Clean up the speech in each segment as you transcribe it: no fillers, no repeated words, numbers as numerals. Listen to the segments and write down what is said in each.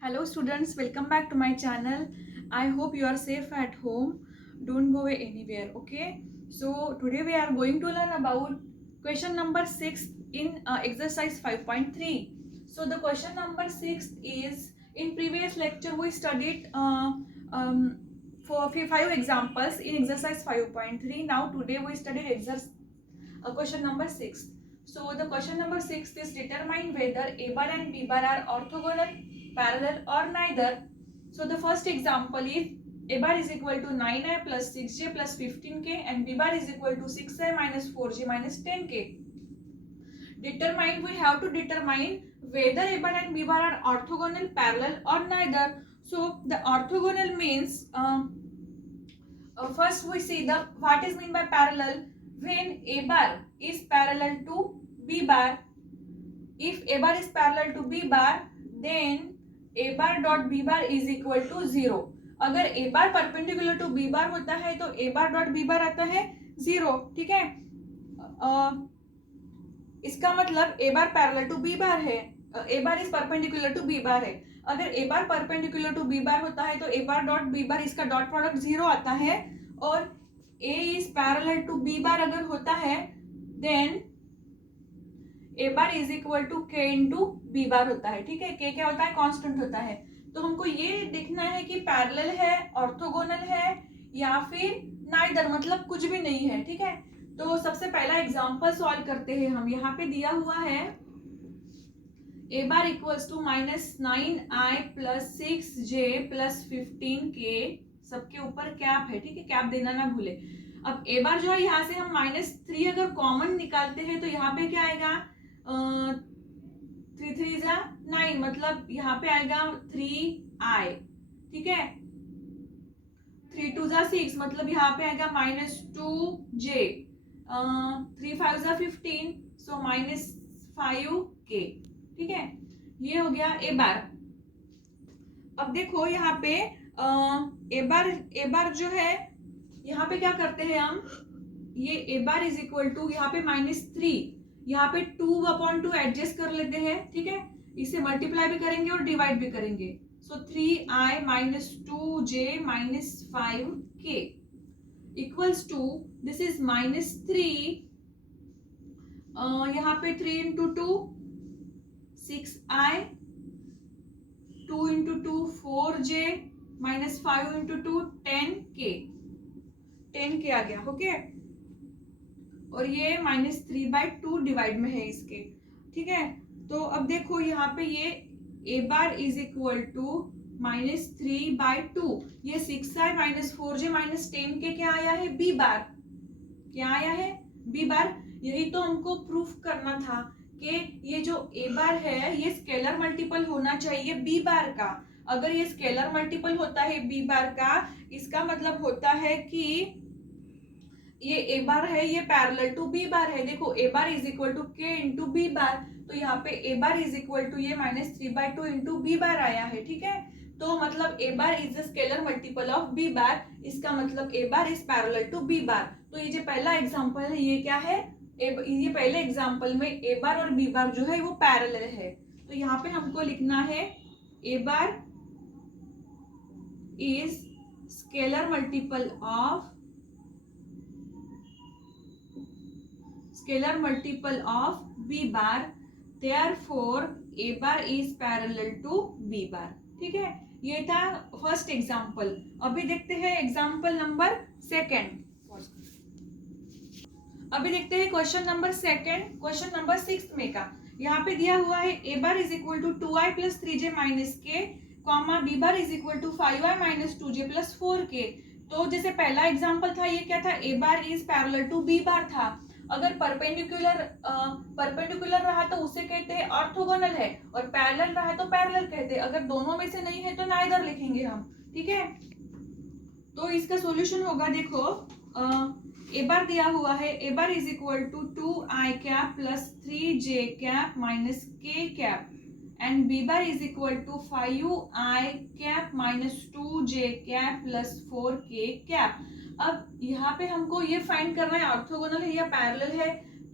Hello students, welcome back to my channel. I hope you are safe at home. Don't go away anywhere, okay? So today we are going to learn about question number 6 in exercise 5.3. So the question number 6 is, in previous lecture we studied um, for 5 examples in exercise 5.3. Now today we studied question number 6. So the question number 6 is, determine whether A bar and B bar are orthogonal, parallel or neither. So the first example is A bar is equal to 9i plus 6j plus 15k and B bar is equal to 6i minus 4j minus 10k. Determine, we have to determine whether A bar and B bar are orthogonal, parallel or neither. So the orthogonal means first we see the what is mean by parallel. When A bar is parallel to B bar, if A bar is parallel to B bar, then A bar dot B bar is equal to 0. अगर A bar perpendicular to B bar होता है तो A bar dot B bar आता है 0. ठीक है, इसका मतलब A bar parallel to B bar है, A bar is perpendicular to B bar है. अगर A bar perpendicular to B bar होता है तो A bar dot B bar इसका डॉट प्रोडक्ट 0 आता है, और A is parallel to B bar अगर होता है then A bar is equal to K into B bar होता है. ठीक है, K क्या होता है? कांस्टेंट होता है. तो हमको ये देखना है कि पैरेलल है, ऑर्थोगोनल है या फिर नाइदर, मतलब कुछ भी नहीं है. ठीक है, तो सबसे पहला एग्जांपल सॉल्व करते हैं हम. यहाँ पे दिया हुआ है A bar equals to -9i plus 6j plus 15k, सबके ऊपर कैप है. ठीक है, कैप देना ना भूले. अब A bar जो है यहाँ से हम -3 अगर कॉमन निकालते हैं तो यहाँ पे क्या आएगा? 3 3 जा 9, मतलब यहाँ पे आएगा 3i. ठीक है, 3 2 जा 6, मतलब यहाँ पे आएगा -2j. 3 5 जा 15, सो -5k. ठीक है, ये हो गया A bar. अब देखो यहाँ पे A bar जो है, यहाँ पे क्या करते हैं हम, ये A bar is equal to यहाँ पे -3, यहाँ पे 2/2 एडजस्ट कर लेते हैं. ठीक है, इसे मल्टीप्लाई भी करेंगे और डिवाइड भी करेंगे. So 3i minus 2j minus 5k equals to, this is -3, यहाँ पे 3 into 2 6i, 2 into 2 4j minus 5 into 2 10k आ गया. ओके, और ये -3/2 डिवाइड में है इसके. ठीक है, तो अब देखो यहाँ पे ये A bar is equal to -3/2, ये 6i minus 4j minus 10k क्या आया है? B bar. क्या आया है? B bar. यही तो हमको प्रूफ करना था कि ये जो A bar है ये स्केलर मल्टीपल होना चाहिए B bar का. अगर ये स्केलर मल्टीपल होता है B bar का, इसका मतलब होता है कि ये A bar है, ये पैरेलल टू B bar है. देखो A bar is equal to K into B bar, तो यहाँ पे A bar is equal to ये -3/2 इंटू B bar आया है. ठीक है, तो मतलब A bar is the scalar multiple of B bar, इसका मतलब A bar is parallel to B bar. तो ये जो पहला एग्जांपल है ये क्या है? ये पहले एग्जांपल में A bar और B bar जो है वो पैरेलल है. तो यहाँ पे हमको लिखना है A bar is scalar multiple of B bar, therefore A bar is parallel to B bar. ठीक है, ये था फर्स्ट एग्जांपल. अभी देखते हैं एग्जांपल नंबर सेकंड. अभी देखते हैं question number second, question number 6 में का. यहाँ पे दिया हुआ है A bar is equal to 2i plus 3j minus k, comma B bar is equal to 5i minus 2j plus 4k. तो जैसे पहला एग्जांपल था ये क्या था? A bar is parallel to B bar था. अगर परपेंडिकुलर रहा तो उसे कहते हैं ऑर्थोगोनल है, और पैरेलल रहा तो पैरेलल कहते हैं. अगर दोनों में से नहीं है तो नाइदर लिखेंगे हम. ठीक है, तो इसका सॉल्यूशन होगा. देखो A bar दिया हुआ है, A bar is equal to 2i cap plus 3j cap minus k cap, and B bar is equal to 5i cap minus 2j cap plus 4k cap. अब यहाँ पे हमको ये फाइंड करना है ऑर्थोगोनल है या पैरेलल है.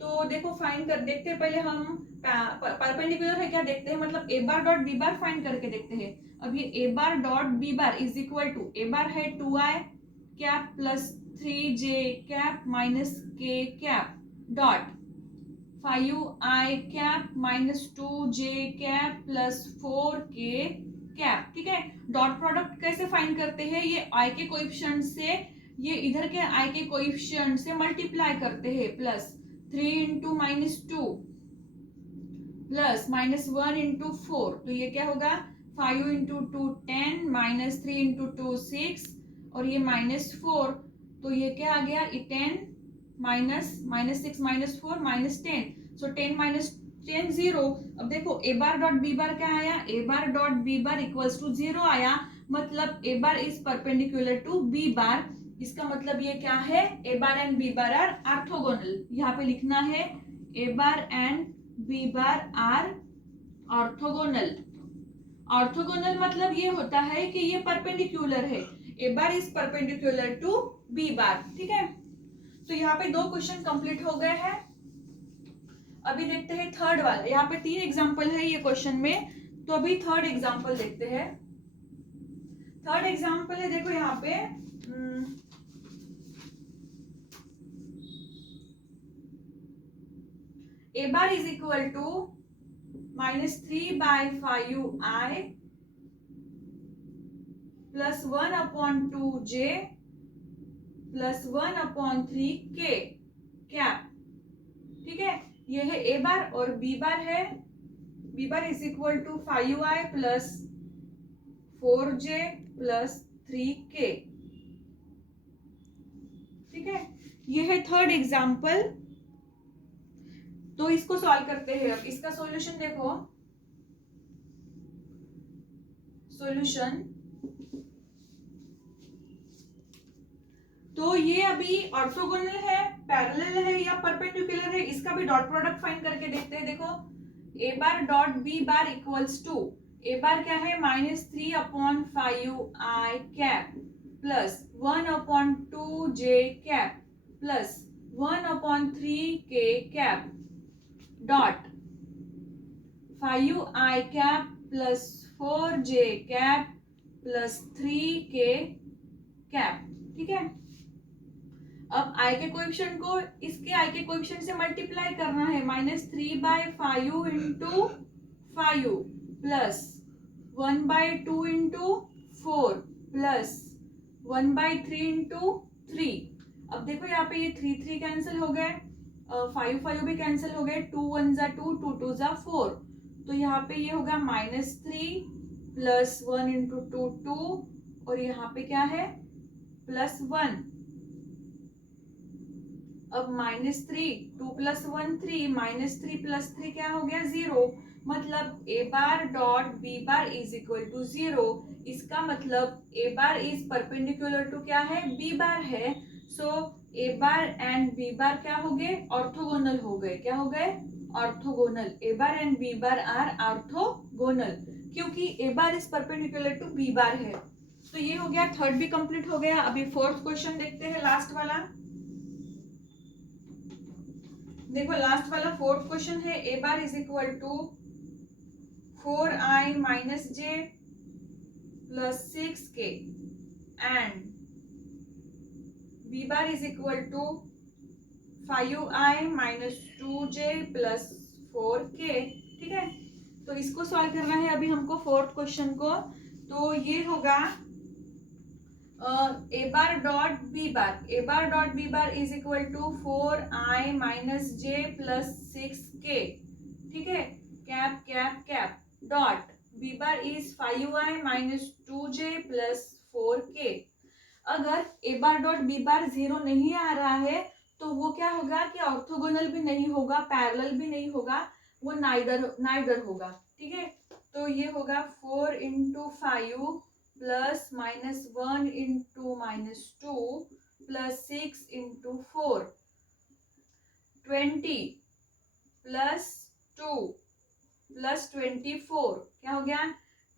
तो देखो फाइंड कर देखते हैं, पहले हम परपेंडिकुलर है क्या देखते हैं, मतलब ए bar dot B bar find करके देखते हैं। अब ये A bar dot B bar is equal to, A bar है 2i cap plus 3j cap minus k cap dot 5i cap minus 2j cap plus 4k cap. ठीक है, dot product कैसे find करते हैं, ये i के coefficient से, ये इधर के i के कोएफिशिएंट से मल्टीप्लाई करते हैं, plus 3 into minus 2 plus minus 1 into 4, तो ये क्या होगा 5 इंटू 2 10 माइनस 3 इंटू 2 6 और ये माइनस 4, तो ये क्या आ गया 10 माइनस माइनस 6 माइनस 4 माइनस 10, सो 10 माइनस 10 0। अब देखो A bar dot B bar क्या आया, A bar dot B bar equals to 0 आया, मतलब ए bar is perpendicular to B bar. इसका मतलब ये क्या है, ए bar and B bar are orthogonal. यहाँ पे लिखना है ए bar and B bar are orthogonal. Orthogonal मतलब ये होता है कि ये परपेंडिकुलर है, ए bar is perpendicular to B bar. ठीक है, तो यहाँ पे 2 क्वेश्चन कंप्लीट हो गए हैं। अभी देखते हैं थर्ड वाला, यहाँ पे 3 एग्जांपल है ये क्वेश्चन में, तो अभी थर्ड एग्जांपल देखते हैं। थर्ड एग्जांपल है, देखो यहाँ पे A bar is equal to minus 3/5i plus 1/2j plus 1/3k cap. ठीक है, ये है ए बार और बी बार है, B bar is equal to 5i plus 4j plus 3k। ठीक है, ये है थर्ड एग्जाम्पल। तो इसको सॉल्व करते हैं। अब इसका सॉल्यूशन देखो, सॉल्यूशन तो ये अभी ऑर्थोगोनल है, पैरेलल है या परपेंडिकुलर है, इसका भी डॉट प्रोडक्ट फाइंड करके देखते हैं। देखो A bar dot B bar equals to, A bar क्या है minus 3/5i cap plus 1/2j cap plus 1/3k cap dot 5i cap plus 4j cap plus 3k cap. ठीक है, अब i के कोएफिशिएंट को इसके i के कोएफिशिएंट से मल्टीप्लाई करना है, minus 3/5 into 5 plus 1/2 into 4 plus 1/3 into 3। अब देखो यहाँ पे ये 3 कैंसिल हो गए, 5 भी कैंसिल हो गए, 2 1 जा 2 2 2 जा 4, तो यहाँ पे ये होगा -3 प्लस 1 इंटू 2 2 और यहाँ पे क्या है प्लस 1। अब -3 2 प्लस 1 3 -3 प्लस 3 क्या हो गया 0, मतलब ए bar dot B bar is equal to 0। इसका मतलब ए बार इज परपेंडिकुलर टू क्या है, बी बार है। So a bar and B bar क्या हो गए, ऑर्थोगोनल हो गए। क्या हो गए, orthogonal. A bar and B bar are orthogonal, क्योंकि a bar is perpendicular to B bar है। तो ये हो गया, थर्ड भी कंप्लीट हो गया। अभी फोर्थ क्वेश्चन देखते हैं, लास्ट वाला। देखो लास्ट वाला फोर्थ क्वेश्चन है, ए bar is equal to 4i minus j plus 6k and B bar is equal to 5i minus 2j plus 4k। ठीक है, तो इसको सॉल्व करना है अभी हमको फोर्थ क्वेश्चन को। तो ये होगा a bar dot B bar, a bar dot B bar is equal to 4i minus j plus 6k। ठीक है, cap cap cap dot B bar is 5i minus 2j plus 4k। अगर A bar dot B bar 0 नहीं आ रहा है तो वो क्या होगा कि ऑर्थोगोनल भी नहीं होगा, पैरेलल भी नहीं होगा, वो नाइदर होगा। ठीक है, तो ये होगा 4 into 5 plus -1 into -2 plus 6 into 4 20 plus 2 plus 24 क्या हो गया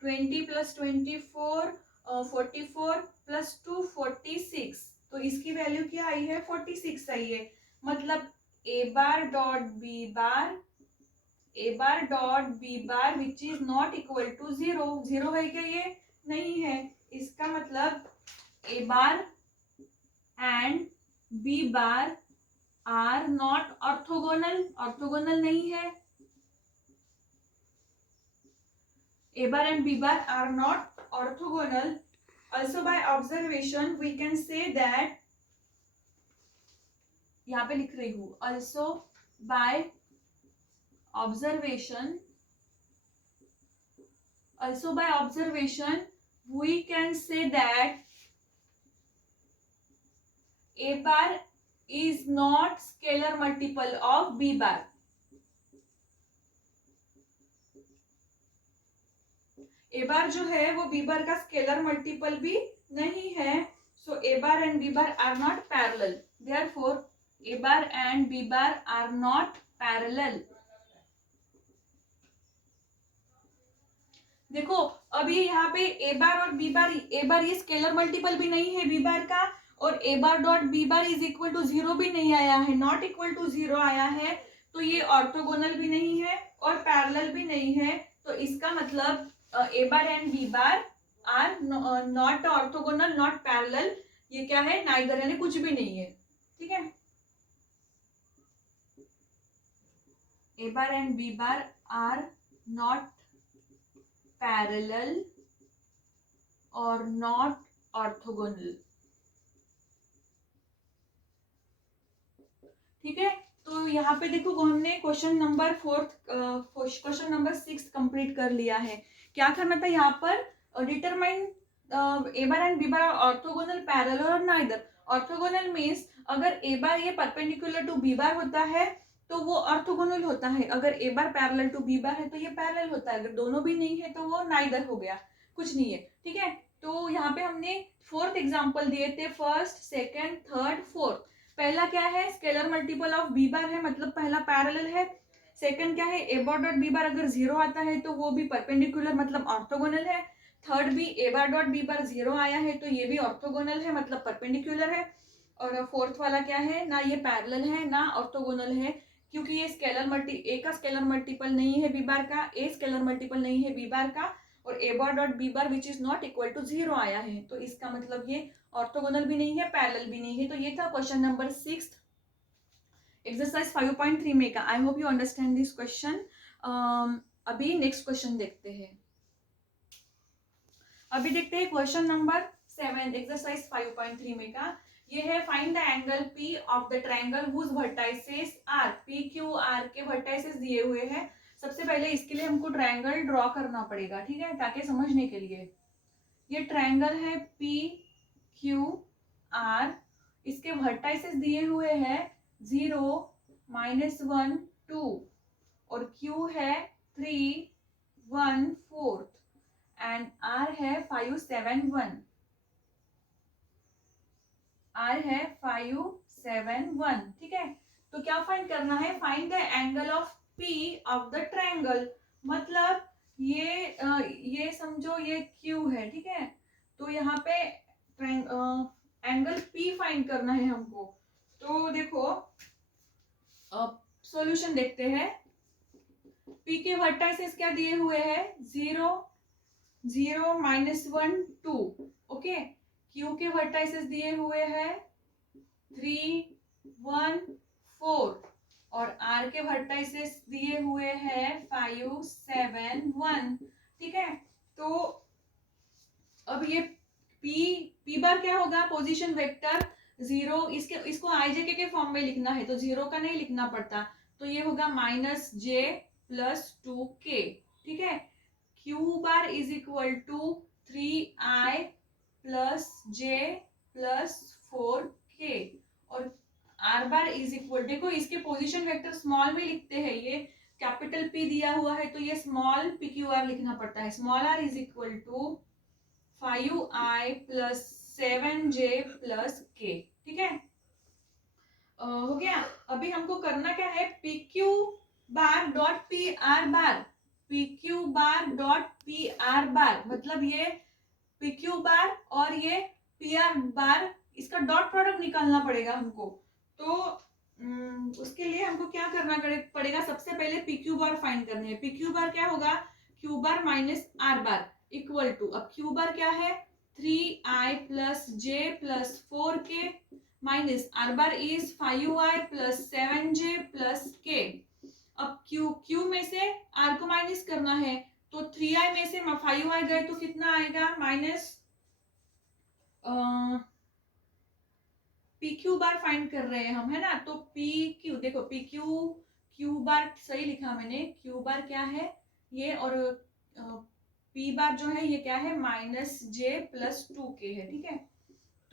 20 प्लस 24 44 प्लस 2 46। तो इसकी वैल्यू क्या आई है 46 आई है। मतलब ए bar dot B bar, a bar dot B bar which is not equal to 0। 0 है क्या? ये नहीं है। इसका मतलब ए bar and B bar are not orthogonal, orthogonal नहीं है। A bar and B bar are not orthogonal. Also by observation we can say that, यहाँ पे लिख रही हूँ, also by observation, also by observation we can say that A bar is not scalar multiple of B bar. ए बार जो है वो B bar का scalar multiple भी नहीं है। So a bar and B bar are not parallel, therefore a bar and B bar are not parallel. देखो अभी यहाँ पे ए बार और बी बार, ए बार ये स्केलर मल्टीपल भी नहीं है बी बार का, और a bar dot B bar is equal to 0 भी नहीं आया है, नॉट इक्वल टू 0 आया है। तो ये ऑर्थोगोनल भी नहीं है और पैरेलल भी नहीं है। तो इसका मतलब ए bar and B bar are not orthogonal, not parallel. ये क्या है? नाइदर, यानी कुछ भी नहीं है। ठीक है, ए bar and B bar are not parallel और नॉट ऑर्थोगोनल। ठीक है, तो यहाँ पे देखो हमने क्वेश्चन नंबर 6 कंप्लीट कर लिया है। क्या करना था यहाँ पर? Determine A bar and B bar orthogonal, parallel और नाइदर। ऑर्थोगोनल मीन्स अगर ए बार ये परपेंडिकुलर टू बी बार होता है तो वो ऑर्थोगोनल होता है, अगर A bar parallel to be bar है तो ये पैरेलल होता है, अगर दोनों भी नहीं है तो वो नाइदर हो गया, कुछ नहीं है। ठीक है, तो यहाँ पे हमने 4th एग्जाम्पल दिए थे, फर्स्ट, सेकेंड, थर्ड, फोर्थ। पहला क्या है? Scalar multiple of B bar है, मतलब पहला पैरेलल है। सेकंड क्या है? ए बार डॉट बी बार अगर 0 आता है तो वो भी परपेंडिकुलर, मतलब ऑर्थोगोनल है। थर्ड भी ए बार डॉट बी बार 0 आया है तो ये भी ऑर्थोगोनल है, मतलब परपेंडिकुलर है। और फोर्थ वाला क्या है? ना ये पैरेलल है ना ऑर्थोगोनल है, क्योंकि ये ए का स्केलर मल्टीपल नहीं है बी बार का, ए स्केलर मल्टीपल नहीं है बी बार का, और a bar dot B bar which is not equal to 0 आया है। तो इसका मतलब ये ऑर्थोगोनल भी नहीं है, पैरेलल भी नहीं है। तो ये था क्वेश्चन नंबर 6 एक्सरसाइज 5.3 में का। I hope you understand this question. अभी नेक्स्ट क्वेश्चन देखते हैं। अभी देखते हैं क्वेश्चन नंबर 7 एक्सरसाइज 5.3 में का। ये है find the angle P of the triangle whose vertices are. P Q R के वर्टाइसेस दिए हुए हैं। सबसे पहले इसके लिए हमको ट्रायंगल ड्रॉ करना पड़ेगा, ठीक है, ताकि समझने के लिए। ये ट्रायंगल है P Q R, इसके वर्टाइसेस दिए हुए हैं 0, -1, 2 और Q है 3, 1, 4 एंड R है 5, 7, 1। R है 5, 7, 1। ठीक है, तो क्या फाइंड करना है? Find the angle of P of the triangle. मतलब ये समझो ये Q है, ठीक है, तो यहाँ पे एंगल P फाइंड करना है हमको। तो देखो सॉल्यूशन देखते हैं। P के वर्टाइसेस क्या दिए हुए हैं? 0, 0, -1, 2। ओके, Q के वर्टाइसेस दिए हुए हैं 3, 1, 4 और R के वर्टाइसेस दिए हुए हैं 5, 7, 1। ठीक है, तो अब ये P बार क्या होगा? पोजीशन वेक्टर 0, इसको IJK के फॉर्म में लिखना है तो 0 का नहीं लिखना पड़ता, तो ये होगा -j + 2k। ठीक है, Q bar is equal to 3i + j + 4k और R बार इज इक्वल, देखो इसके पोजीशन वेक्टर स्मॉल में लिखते हैं, ये कैपिटल P दिया हुआ है तो ये स्मॉल PQR लिखना पड़ता है। Small r is equal to 5i + 7j + k। ठीक है, हो गया। अभी हमको करना क्या है? PQ बार डॉट PR बार, PQ बार डॉट PR बार, मतलब ये PQ बार और ये PR बार, इसका डॉट प्रोडक्ट निकालना पड़ेगा हमको। तो उसके लिए हमको क्या करना पड़ेगा, सबसे पहले पी क्यू बार फाइंड करनी है। पी क्यू बार क्या होगा, Q bar minus R bar equal to, अब क्यू बार क्या है 3i plus J plus 4k minus R bar is 5i plus 7j plus k। अब क्यू में से आर को माइनस करना है, तो 3i में से 5i गए तो कितना आएगा माइनस, पी क्यू बार फाइंड कर रहे हैं हम, है ना। तो पी क्यू, देखो पी क्यू बार सही लिखा मैंने, क्यू बार क्या है ये, और पी बार जो है ये क्या है माइनस जे प्लस 2k है, ठीक है।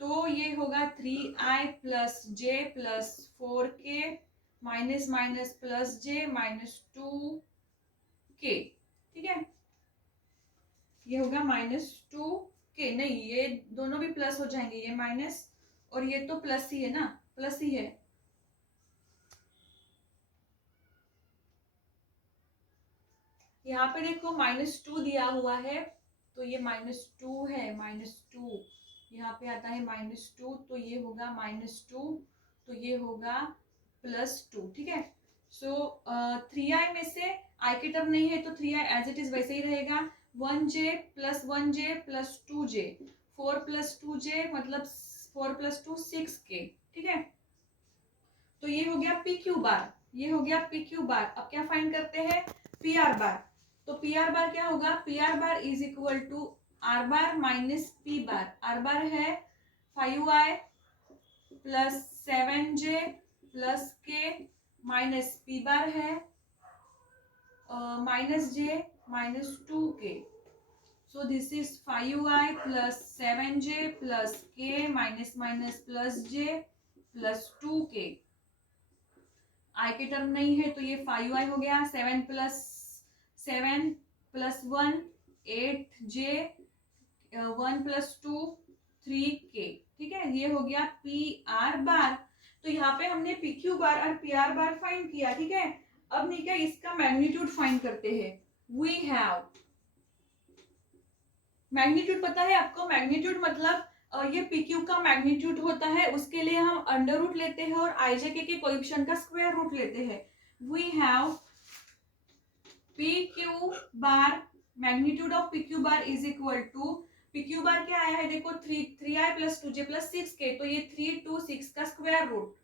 तो ये होगा 3i प्लस जे plus 4k minus minus plus j minus 2k, ठीक है। ये होगा माइनस 2k, नहीं ये दोनों भी प्लस हो जाएंगे, ये माइनस और ये तो प्लस ही है ना, प्लस ही है। यहाँ पे देखो -2 दिया हुआ है, तो ये -2 है, -2 यहाँ पे आता है -2, तो ये होगा -2, तो ये होगा +2, ठीक है। सो 3i में से i की टर्म नहीं है तो 3i एज इट इज वैसे ही रहेगा, 1j plus 1j plus 2j, 4 plus 2j मतलब 4 प्लस 2 6k, ठीक है। तो ये हो गया पी क्यू बार, ये हो गया पी क्यू बार। अब क्या फाइंड करते हैं, पी आर बार। तो पी आर बार क्या होगा, p are bar is equal to r bar minus p bar. R bar है 5i plus 7j plus k minus p bar है minus j minus 2k। So this is 5i plus 7j plus k minus minus plus j plus 2k। i की term नहीं है तो ये 5i हो गया, 7 plus 1 8j 1 plus 2 3k, ठीक है। ये हो गया पी आर बार। तो यहाँ पे हमने पी क्यू बार और पी आर बार फाइंड किया, ठीक है। अब नहीं क्या, इसका मैग्नीट्यूड फाइंड करते हैं। वी हैव मैग्नीट्यूड, पता है आपको मैग्नीट्यूड मतलब ये पी क्यू का मैग्नीट्यूड होता है, उसके लिए हम अंडर रूट लेते हैं और आई जे के कोएफिशिएंट का स्क्वायर रूट लेते हैं। We have P Q bar, magnitude of P Q bar is equal to, P Q bar क्या आया है देखो 3i plus 2j plus 6k, तो ये 3 2 6 का स्क्वायर रूट,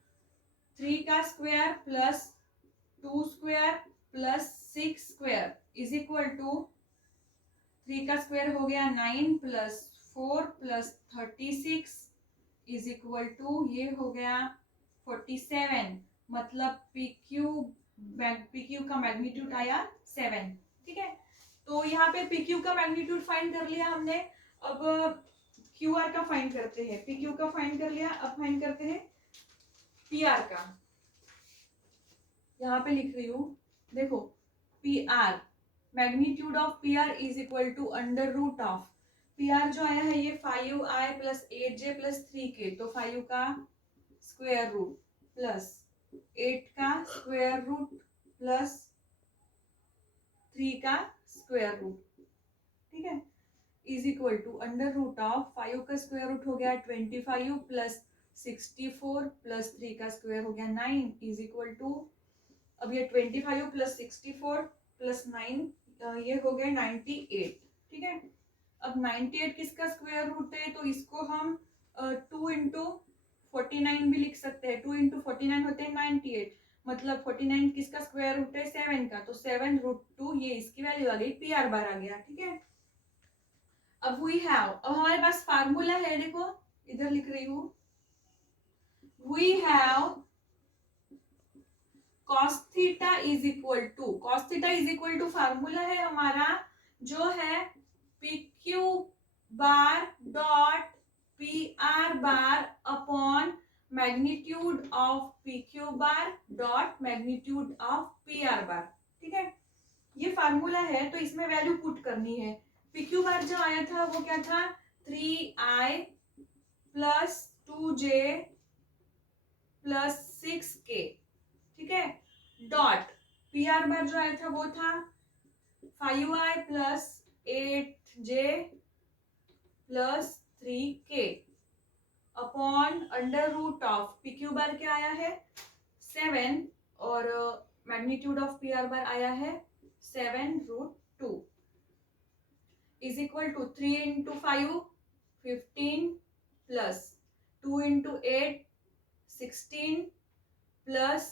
3 का square plus 2 square plus 6 square is equal to 3 का square हो गया 9 plus 4 plus 36 is equal to ये हो गया 47, मतलब पी क्यू का मैग्नीट्यूड आया 7, ठीक है। तो यहाँ पे पी क्यू का मैग्नीट्यूड फाइंड कर लिया हमने। अब क्यू आर का फाइंड करते हैं, पी क्यू का फाइंड कर लिया, अब फाइंड करते हैं पी आर का। यहाँ पे लिख रही हूँ, देखो P R, magnitude of P R is equal to under root of, P R जो आया है ये 5i plus 8j plus 3k, तो 5 का स्क्वायर रूट प्लस 8 का स्क्वायर रूट प्लस 3 का स्क्वायर रूट, ठीक है, is equal to under root of 5 का स्क्वायर रूट हो गया 25 प्लस 64 प्लस 3 का स्क्वायर हो गया 9 इज इक्वल टू, अब ये 25 प्लस 64 प्लस 9 ये हो गया 98, ठीक है। अब 98 किसका स्क्वायर रूट है, तो इसको हम 2 इंटू 49 भी लिख सकते हैं, 2 इंटू 49 होते हैं 98, मतलब 49 किसका स्क्वायर रूट है 7 का, तो 7 रूट 2, ये इसकी वैल्यू आ गई, पी आर बार आ गया, ठीक है। अब वी हैव, अब हमारे पास फार्मूला है, देखो इधर लिख रही हूँ, we have cos theta is equal to, cos theta is equal to formula है हमारा जो है P Q bar dot P are bar upon magnitude of P Q bar dot magnitude of P are bar, ठीक है। ये formula है, तो इसमें वैल्यू पुट करनी है। पी क्यू बार जो आया था वो क्या था 3i plus 2j plus 6k, ठीक है, डॉट पी आर बार जो आया था वो था 5i plus 8j plus 3k upon under root of, P Q bar क्या आया है 7 और magnitude of P are bar आया है 7√2 is equal to 3 into 5 15 plus 2 into 8 16 plus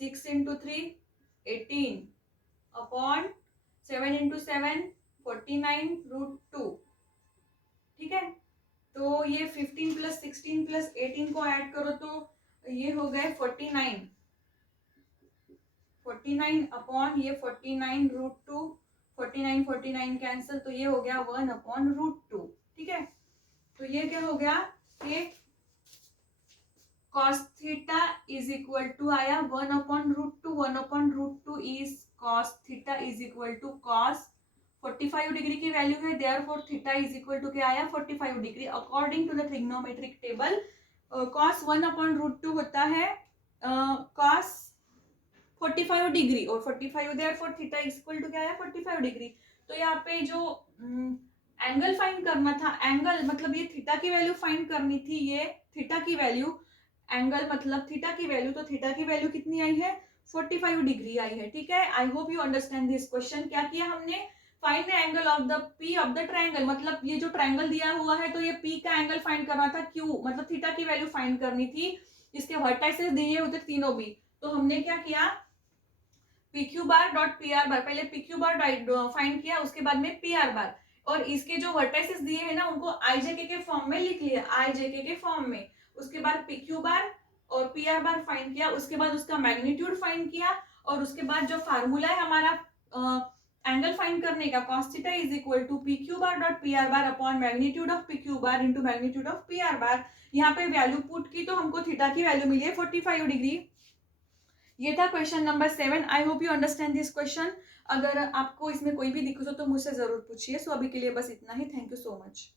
6 into 3 18 upon 7 into 7 49√2। ठीक है, तो ये 15 प्लस 16 प्लस 18 को ऐड करो तो ये हो गए 49 अपॉन ये 49√2 49 कैंसिल, तो ये हो गया 1/√2। ठीक है, तो ये क्या हो गया कि cos theta is equal to आया 1/√2 1/√2 इज cos theta is equal to cos 45 degree की वैल्यू है, therefore theta is equal to क्या आया 45 degree. According to the trigonometric table cos 1/√2 होता है cos 45 डिग्री और 45 therefore theta is equal to क्या आया 45 डिग्री। तो यहाँ पे जो एंगल फाइंड करना था, एंगल मतलब ये थीटा की वैल्यू फाइंड करनी थी, ये थीटा की वैल्यू, एंगल मतलब थीटा की वैल्यू, तो थीटा की वैल्यू कितनी आई है 45 डिग्री आई है। ठीक है, I hope you understand this question. क्या किया हमने, find the angle of the P of the triangle, मतलब ये जो ट्रायंगल दिया हुआ है तो ये पी का एंगल फाइंड करना था, क्यू मतलब थीटा की वैल्यू फाइंड करनी थी, इसके वर्टाइसेस दिए उधर तीनों भी। तो हमने क्या किया, P Q bar dot P are बार, पहले पी क्यू बार फाइंड किया, उसके बाद में पी आर बार, और इसके जो वर्टाइसेस दिए हैं ना उनको आई जे के फॉर्म में लिख लिया, आई जे के फॉर्म में। उसके बाद पी क्यू बार और पी आर बार फाइंड किया, उसके बाद उसका मैग्नीट्यूड फाइंड किया, और उसके बाद जो फार्मूला है हमारा एंगल फाइंड करने का cos theta is equal to P Q bar dot P are bar upon magnitude of P Q bar into magnitude of P are bar. यहाँ पे वैल्यू पुट की तो हमको थीटा की वैल्यू मिली है 45 डिग्री। ये था question number 7। I hope you understand this question. अगर आपको इसमें कोई भी दिक्कत हो तो मुझसे जरूर पूछिए। सो अभी के लिए बस इतना ही। Thank you so much.